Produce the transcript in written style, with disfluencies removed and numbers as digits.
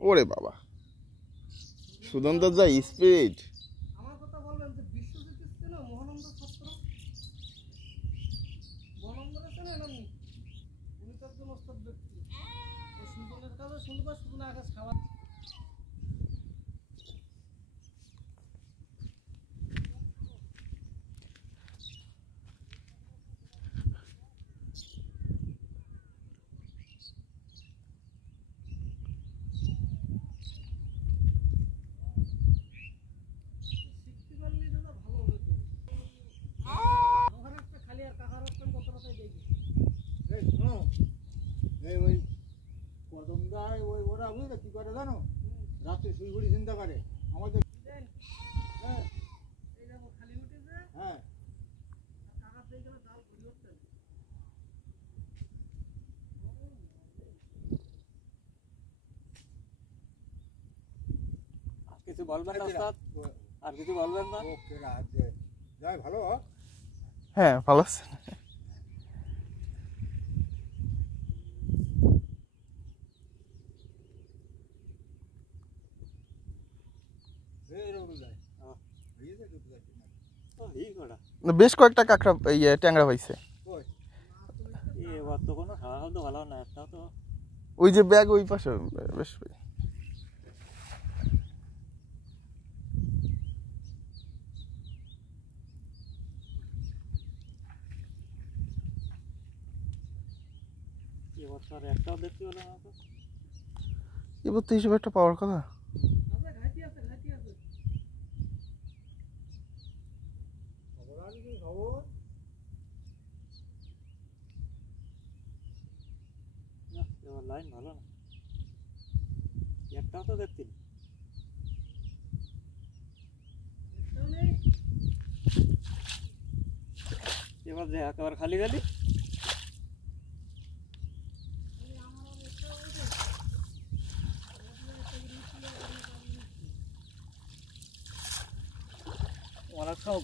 ওরে বাবা, সুদন্তার যা স্পিড! আমার কথা বলবেন যে বিশ্বজিৎ ছিল মহানন্দ ছাত্র মহানন্দের চেনেন আপনি? উনি তো একজন ওস্তাদ ব্যক্তি। ওই সুজনের কাছে শুনবা সুজন আকাশ খাওয়া শিখতে পারলে দাদা ভালো হতো। ওখানে একটা খালি আর কাকার রাখতেন কত টাকায় দেখি। এই শোনো, এই ওই কদমদায় ওই ওরা বুঝলে কি করে জানো? রাতে শুইগুড়ি চিন্তা করে আমাদের। হ্যাঁ এই দেখো খালি উঠেছে হ্যাঁ আর কাকার সেই গেলে জাল ঘুরি উঠতেন। কিছু বলবেন না ওস্তাদ? আর কিছু বলবেন না? ওকে রাজ্যে যাই ভালো। হ্যাঁ, ভালো আছে। এই রকম যায় এই যে ঢুকে যাচ্ছে না। ও এই কটা বেশ কয়েকটা কাঁকড়া ট্যাংরা পাইছে। ওই এবার তো কোনো খাওয়া তো ভালো না, একটা তো ওই যে ব্যাগ ওই পাশে বেশ। এবার তো আর একটাও দেখতে পেলাম না তো। এবার তো হিসেবে একটা পাওয়ার কথা। আচ্ছা ঘাইতি আছে ঘাইতি আছে। খবর আছে কি খবর? না, এবার লাইন ভালো না, একটাও তো দেখছি না। একটাও নেই। এবার যে একেবারে খালি খালি আমার আর একটাও হয়েছে। অনেক সময়